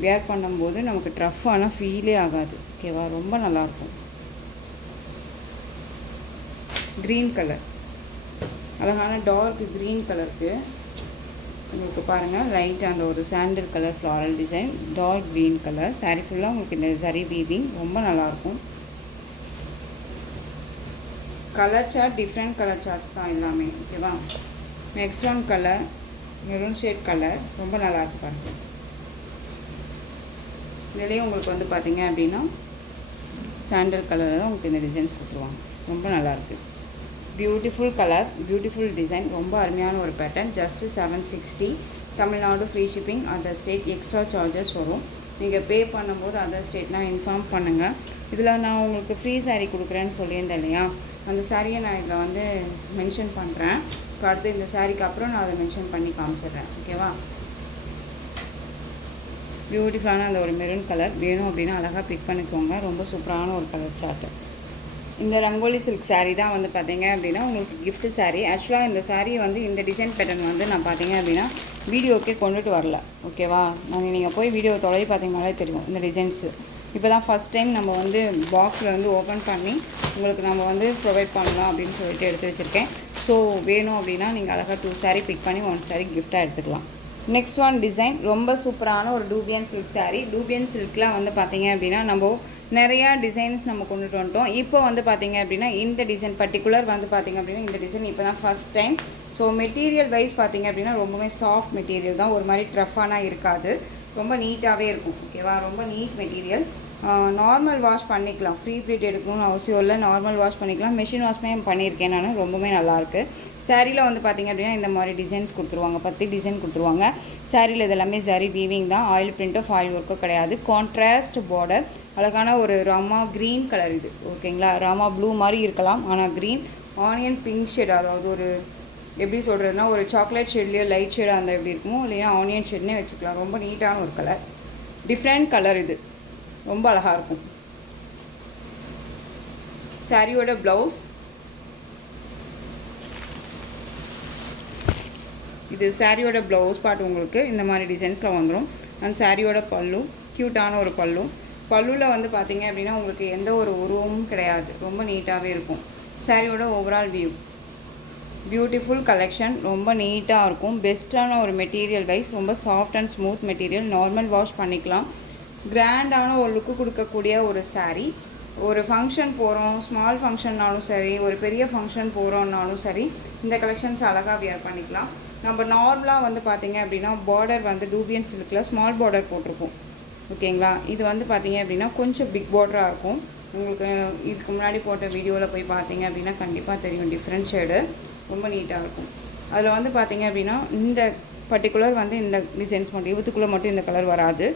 வேர் பண்ணும்போது நமக்கு ட்ரஃப்பான ஃபீலே ஆகாது. ஓகேவா, ரொம்ப நல்லாயிருக்கும். க்ரீன் கலர், அழகான டார்க் க்ரீன் கலருக்கு உங்களுக்கு பாருங்கள், லைட் அந்த ஒரு sandal colour floral design, dark green colour. Sari ஃபுல்லாக உங்களுக்கு இந்த சரி வீவிங் ரொம்ப நல்லாயிருக்கும். Colour chart different colour charts தான் எல்லாமே. ஓகேவா, next one colour maroon shade colour, ரொம்ப நல்லாயிருக்கு பாருங்கள். இதுலேயும் உங்களுக்கு வந்து பார்த்தீங்க அப்படின்னா சாண்டல் கலரில் தான் உங்களுக்கு இந்த டிசைன்ஸ் கொடுத்துருவாங்க. ரொம்ப நல்லாயிருக்கு. பியூட்டிஃபுல் கலர், பியூட்டிஃபுல் டிசைன், ரொம்ப அருமையான ஒரு pattern. Just 760. Tamil Nadu free shipping. Other state extra charges வரும். நீங்கள் பே பண்ணும்போது அதர் ஸ்டேட்னால் இன்ஃபார்ம் பண்ணுங்கள். இதில் நான் உங்களுக்கு ஃப்ரீ சாரீ கொடுக்குறேன்னு சொல்லியிருந்தேன் இல்லையா, அந்த சாரியை நான் இதில் வந்து மென்ஷன் பண்ணுறேன். அடுத்து இந்த சாரிக்கு அப்புறம் நான் அதை மென்ஷன் பண்ணி காமிச்சிடுறேன். ஓகேவா, பியூட்டிஃபுல்லான அந்த ஒரு மெரூன் கலர் வேணும் அப்படின்னா அழகாக பிக் பண்ணிக்கோங்க. ரொம்ப சூப்பரான ஒரு கலர் சார்ட்டு. இந்த ரங்கோலி சில்க் சாரீ தான் வந்து பார்த்தீங்க அப்படின்னா உங்களுக்கு கிஃப்ட் சாரீ. ஆக்சுவலாக இந்த சாரியை வந்து இந்த டிசைன் பேட்டர்ன் வந்து நான் பார்த்தீங்க அப்படின்னா வீடியோக்கே கொண்டுட்டு வரல. ஓகேவா, நீங்கள் போய் வீடியோ தொலை பார்த்தீங்கனாலே தெரியும் இந்த டிசைன்ஸு. இப்போ தான் ஃபஸ்ட் டைம் நம்ம வந்து பாக்ஸில் வந்து ஓப்பன் பண்ணி உங்களுக்கு நம்ம வந்து ப்ரொவைட் பண்ணலாம் அப்படின்னு சொல்லிட்டு எடுத்து வச்சுருக்கேன். ஸோ வேணும் அப்படின்னா நீங்கள் அழகாக 2 சாரீ பிக் பண்ணி 1 சாரீ கிஃப்டாக எடுத்துக்கலாம். நெக்ஸ்ட் ஒன் டிசைன் ரொம்ப சூப்பரான ஒரு டூபியன் சில்க் சாரீ. டூபியன் சில்கில் வந்து பார்த்தீங்க அப்படின்னா நம்ம நிறையா டிசைன்ஸ் நம்ம கொண்டுட்டு வந்துட்டோம். இப்போ வந்து பார்த்தீங்க அப்படின்னா இந்த டிசைன் பர்டிகுலர் வந்து பார்த்தீங்க அப்படின்னா இந்த டிசைன் இப்போ தான் first time. So material wise பார்த்தீங்க அப்படின்னா ரொம்பவே சாஃப்ட் மெட்டீரியல் தான், ஒரு மாதிரி ட்ரஃபானா இருக்காது, ரொம்ப நீட்டாகவே இருக்கும். ஓகேவா, ரொம்ப நீட் மெட்டீரியல். நார்மல் வாஷ் பண்ணிக்கலாம், ஃப்ரீ ப்ளீட் எடுக்கணும்னு அவசியம் இல்லை, நார்மல் வாஷ் பண்ணிக்கலாம். மிஷின் வாஷ்மே பண்ணியிருக்கேன் நான், ரொம்பவே நல்லாயிருக்கு. சாரியில் வந்து பார்த்திங்க அப்படின்னா இந்த மாதிரி டிசைன்ஸ் கொடுத்துருவாங்க, 10 டிசைன் கொடுத்துருவாங்க. சாரியில் இது எல்லாமே சரி வீவிங் தான், ஆயில் பிரிண்ட்டோ ஃபாயில் ஒர்க்கோ கிடையாது. கான்ட்ராஸ்ட் பார்டர், அழகான ஒரு ராமா க்ரீன் கலர் இது. ஓகேங்களா, ராமா ப்ளூ மாதிரி இருக்கலாம், ஆனால் க்ரீன் ஆனியன் பிங்க் ஷேட், அதாவது ஒரு எப்படி சொல்கிறதுனா ஒரு சாக்லேட் ஷேட்லேயோ லைட் ஷேடாக அந்த எப்படி இருக்குமோ, இல்லையா ஆனியன் ஷேட்னே வச்சுக்கலாம். ரொம்ப நீட்டான ஒரு கலர், டிஃப்ரெண்ட் கலர், இது ரொம்ப அழகாக இருக்கும். சாரியோட ப்ளவுஸ் இது, சாரியோட ப்ளவுஸ் பார்ட் உங்களுக்கு இந்த மாதிரி டிசைன்ஸில் வந்துடும். அண்ட் சாரியோட பல்லு க்யூட்டான ஒரு பல்லு. பல்லுவில் வந்து பார்த்தீங்க அப்படின்னா உங்களுக்கு எந்த ஒரு உருவமும் கிடையாது, ரொம்ப நீட்டாகவே இருக்கும். சாரியோட ஓவரால் வியூ, பியூட்டிஃபுல் கலெக்ஷன், ரொம்ப நீட்டாக இருக்கும். பெஸ்ட்டான ஒரு மெட்டீரியல் வைஸ், ரொம்ப soft and smooth material, normal wash பண்ணிக்கலாம். கிராண்டான ஒரு லுக்கு கொடுக்கக்கூடிய ஒரு சாரீ. ஒரு ஃபங்க்ஷன் போகிறோம், ஸ்மால் ஃபங்க்ஷன்னாலும் சரி, ஒரு பெரிய ஃபங்க்ஷன் போகிறோன்னாலும் சரி, இந்த கலெக்ஷன்ஸ் அழகாக வியர் பண்ணிக்கலாம். நம்ம நார்மலாக வந்து பார்த்திங்க அப்படின்னா பார்டர் வந்து டூபியன் சில்கில் ஸ்மால் பார்டர் போட்டிருப்போம். ஓகேங்களா, இது வந்து பார்த்திங்க அப்படின்னா கொஞ்சம் பிக் பார்டராக இருக்கும். உங்களுக்கு இதுக்கு முன்னாடி போட்ட வீடியோவில் போய் பார்த்தீங்க அப்படின்னா கண்டிப்பாக தெரியும், டிஃப்ரெண்ட் ஷேடு, ரொம்ப நீட்டாக இருக்கும். அதில் வந்து பார்த்திங்க அப்படின்னா இந்த பர்டிகுலர் வந்து இந்த டிசைன்ஸ் மட்டும், இவத்துக்குள்ளே மட்டும் இந்த கலர் வராது,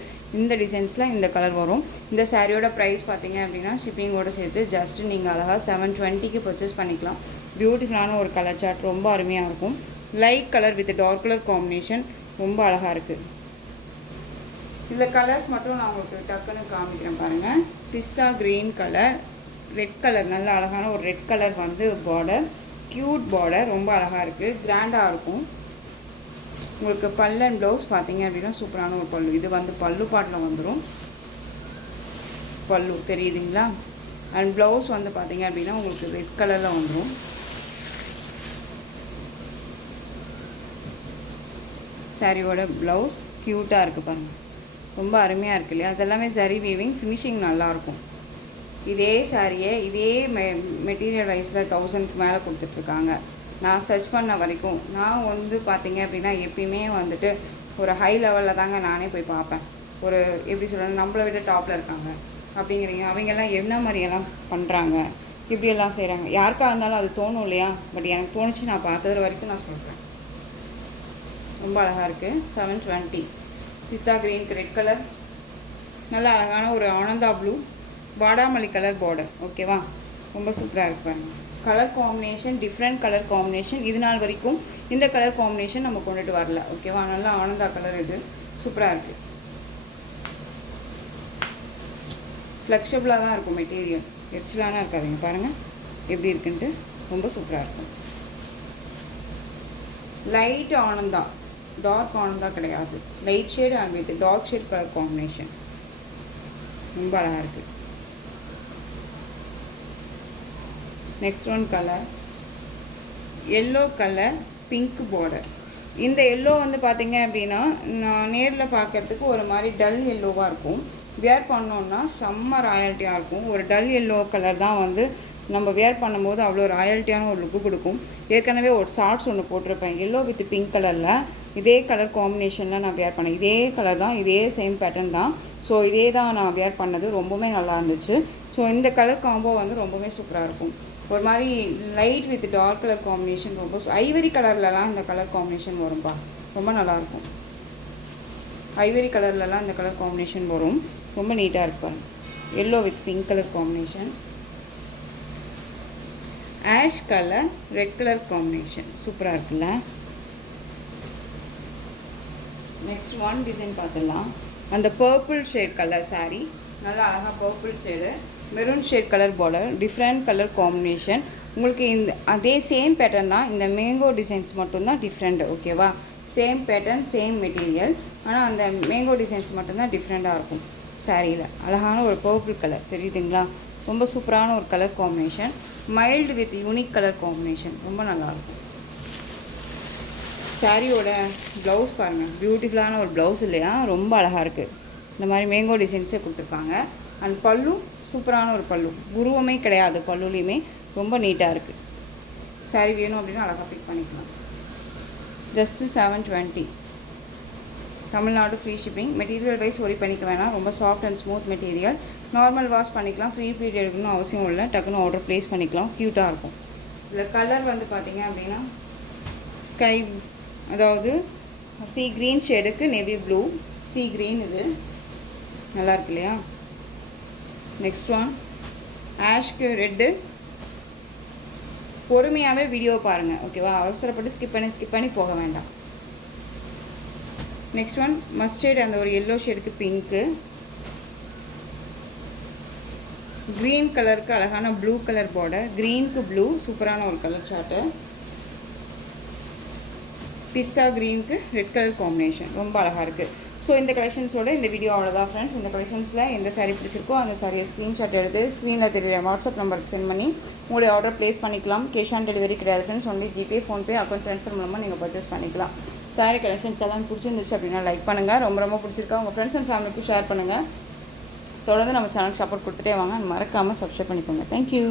இந்த டிசைன்ஸில் இந்த கலர் வரும். இந்த சாரியோட ப்ரைஸ் பார்த்திங்க அப்படின்னா ஷிப்பிங்கோடு சேர்த்து ஜஸ்ட்டு நீங்கள் அழகாக 720க்கு பர்ச்சேஸ் பண்ணிக்கலாம். பியூட்டிஃபுல்லான ஒரு கலர் சார்ட், ரொம்ப அருமையாக இருக்கும். Light colour with dark colour combination, ரொம்ப அழகாக இருக்குது. இதில் கலர்ஸ் மட்டும் நான் உங்களுக்கு டக்குன்னு காமிக்கிறேன் பாருங்கள். பிஸ்தா க்ரீன் கலர், ரெட் கலர், நல்ல அழகான ஒரு ரெட் கலர் வந்து பார்டர், க்யூட் பார்டர், ரொம்ப அழகாக இருக்குது, கிராண்டாக இருக்கும். உங்களுக்கு பல்லு அண்ட் ப்ளவுஸ் பார்த்தீங்க அப்படின்னா சூப்பரான ஒரு பல்லு. இது வந்து பல்லு பாட்டில் வந்துடும், பல்லு தெரியுதுங்களா. அண்ட் ப்ளவுஸ் வந்து பார்த்தீங்க அப்படின்னா உங்களுக்கு ரெட் கலரில் வந்துடும். சாரியோட ப்ளவுஸ் க்யூட்டாக இருக்குது பாருங்கள், ரொம்ப அருமையாக இருக்குது இல்லையா. அதெல்லாமே சரி வீவிங், ஃபினிஷிங் நல்லாயிருக்கும். இதே சாரியை இதே மெட்டீரியல் வைஸில் 1000க்கு மேலே கொடுத்துட்ருக்காங்க. நான் சர்ச் பண்ண வரைக்கும் நான் வந்து பார்த்திங்க அப்படின்னா எப்பயுமே வந்துட்டு ஒரு ஹை லெவலில் தாங்க நானே போய் பார்ப்பேன். ஒரு எப்படி சொல்கிறேன், நம்மளை விட டாப்பில் இருக்காங்க அப்படிங்கிறீங்க, அவங்கெல்லாம் என்ன மாதிரியெல்லாம் பண்ணுறாங்க, இப்படியெல்லாம் செய்கிறாங்க. யாருக்காக இருந்தாலும் அது தோணும் இல்லையா. பட் எனக்கு தோணுச்சு, நான் பார்த்தது வரைக்கும் நான் சொல்கிறேன். ரொம்ப அழகாக இருக்குது. 720 பிஸ்தா க்ரீனுக்கு ரெட் கலர், நல்ல அழகான ஒரு ஆனந்தா ப்ளூ, வாடாமல்லி கலர் பார்டர். ஓகேவா, ரொம்ப சூப்பராக இருக்குது பாருங்கள். Colour combination, different colour combination. இது நாள் வரைக்கும் இந்த கலர் காம்பினேஷன் நம்ம கொண்டுட்டு வரல. ஓகேவா, நல்லா ஆனந்தா கலர், இது சூப்பராக இருக்குது. ஃப்ளெக்சிபிளாக தான் இருக்கும் மெட்டீரியல், எரிச்சலான இருக்காதுங்க. பாருங்கள் எப்படி இருக்குன்ட்டு, ரொம்ப சூப்பராக இருக்கும். லைட் ஆனந்தா, டார்க் ஆனந்தா கிடையாது, light shade and with dark shade colour combination ரொம்ப அழகாக இருக்குது. Next one colour yellow colour pink border. இந்த எல்லோ வந்து பார்த்திங்க அப்படின்னா நான் நேரில் பார்க்குறதுக்கு ஒரு மாதிரி டல் எல்லோவாக இருக்கும். வியர் பண்ணோன்னா செம்ம ராயல்ட்டியாக இருக்கும். ஒரு டல் எல்லோ கலர் தான் வந்து நம்ம வியர் பண்ணும்போது அவ்வளோ ராயல்ட்டியான ஒரு லுக்கு கொடுக்கும். ஏற்கனவே ஒரு ஷார்ட்ஸ் ஒன்று போட்டிருப்பேன் எல்லோ வித் பிங்க் கலரில். இதே கலர் காம்பினேஷனில் நான் வியர் பண்ணேன். இதே கலர் தான், இதே சேம் பேட்டர்ன் தான். ஸோ இதே தான் நான் வியர் பண்ணது, ரொம்பவுமே நல்லா இருந்துச்சு. ஸோ இந்த கலர் காம்போ வந்து ரொம்பவே சூப்பராக இருக்கும். ஒரு மாதிரி light with dark colour combination, ரொம்ப ஐவரி கலர்லலாம் இந்த கலர் காம்பினேஷன் வரும்பா, ரொம்ப நல்லாயிருக்கும். ஐவரி கலர்லலாம் இந்த கலர் காம்பினேஷன் வரும், ரொம்ப நீட்டாக இருப்பாங்க. Yellow with pink colour combination, ash colour red colour combination சூப்பராக இருக்குல்ல. நெக்ஸ்ட் ஒன் டிசைன் பார்த்துடலாம். அந்த பர்பிள் ஷேட் கலர் சாரீ, நல்லா அழகாக purple shade, maroon shade colour border, different colour combination. உங்களுக்கு இந்த அதே சேம் பேட்டர்ன் தான், இந்த மேங்கோ டிசைன்ஸ் மட்டும்தான் டிஃப்ரெண்ட். ஓகேவா, சேம் பேட்டர்ன் சேம் மெட்டீரியல், ஆனால் அந்த மேங்கோ டிசைன்ஸ் மட்டும்தான் டிஃப்ரெண்ட்டாக இருக்கும். சாரியில் அழகான ஒரு பர்பிள் கலர் தெரியுதுங்களா, ரொம்ப சூப்பரான ஒரு colour combination. Mild with unique colour combination, ரொம்ப நல்லாயிருக்கும். சாரியோட ப்ளவுஸ் பாருங்கள், பியூட்டிஃபுல்லான ஒரு ப்ளவுஸ் இல்லையா, ரொம்ப அழகாக இருக்குது. இந்த மாதிரி மேங்கோ டிசைன்ஸே கொடுத்துருப்பாங்க. அண்ட் பல்லு சூப்பரான ஒரு பல்லு, உருவமே கிடையாது பல்லுலேயுமே, ரொம்ப நீட்டாக இருக்குது. சாரி வேணும் அப்படின்னா அழகாக பிக் பண்ணிக்கலாம். Just 720 Tamil Nadu free shipping. Material wise worry பண்ணிக்க வேணாம், ரொம்ப soft and smooth material. Normal wash பண்ணிக்கலாம், ஃப்ரீ பீரியட் எடுக்கணும் அவசியம் இல்லை, டக்குன்னு ஆர்டர் ப்ளேஸ் பண்ணிக்கலாம். க்யூட்டாக இருக்கும். இதில் கலர் வந்து பார்த்திங்க அப்படின்னா ஸ்கை, அதாவது சீ க்ரீன் ஷேடுக்கு நேவி ப்ளூ, சீ க்ரீன், இது நல்லா இருக்கு இல்லையா. நெக்ஸ்ட் ஒன் ஆஷ்க்கு ரெட்டு. பொறுமையாகவே வீடியோ பாருங்கள், ஓகேவா, அவசரப்பட்டு ஸ்கிப் பண்ணி போக வேண்டாம். நெக்ஸ்ட் ஒன் மஸ்டர்ட், அந்த ஒரு எல்லோ ஷேடுக்கு பிங்க்கு, க்ரீன் கலருக்கு அழகான ப்ளூ கலர் பார்டர், க்ரீனுக்கு ப்ளூ, சூப்பரான ஒரு கலர் சார்ட்டு. பிஸ்தா க்ரீனுக்கு ரெட் கலர் காம்பினேஷன், ரொம்ப அழகாக இருக்குது. ஸோ இந்த கலெக்ஷன்ஸோட இந்த வீடியோ அவ்வளோதான் ஃப்ரெண்ட்ஸ். இந்த கலெக்ஷன்ஸில் எந்த சாரீ பிடிச்சிருக்கோ அந்த சாரியை ஸ்க்ரீன்ஷாட் எடுத்து ஸ்க்ரீனில் தெரியல வாட்ஸ்அப் நம்பருக்கு சென்ட் பண்ணி உங்களுடைய ஆர்டர் ப்ளேஸ் பண்ணிக்கலாம். கேஷ் ஆன் டெலிவரி கிடையாது friends, only GPay, PhonePe, account transfer மூலமாக நீங்கள் பர்ச்சேஸ் பண்ணிக்கலாம். சாரீ கலெக்ஷன்ஸ் எல்லாம் பிடிச்சிருந்துச்சு அப்படின்னா லைக் பண்ணுங்கள், ரொம்ப பிடிச்சிருக்கா உங்கள் ஃப்ரெண்ட்ஸ் அண்ட் ஃபேமிலிக்கும் ஷேர் பண்ணுங்கள். தொடர்ந்து நம்ம சேனலுக்கு சப்போர்ட் கொடுத்துட்டே வாங்க, மறக்காமல் சப்ஸ்கிரைப் பண்ணிக்கோங்க. தேங்க்யூ.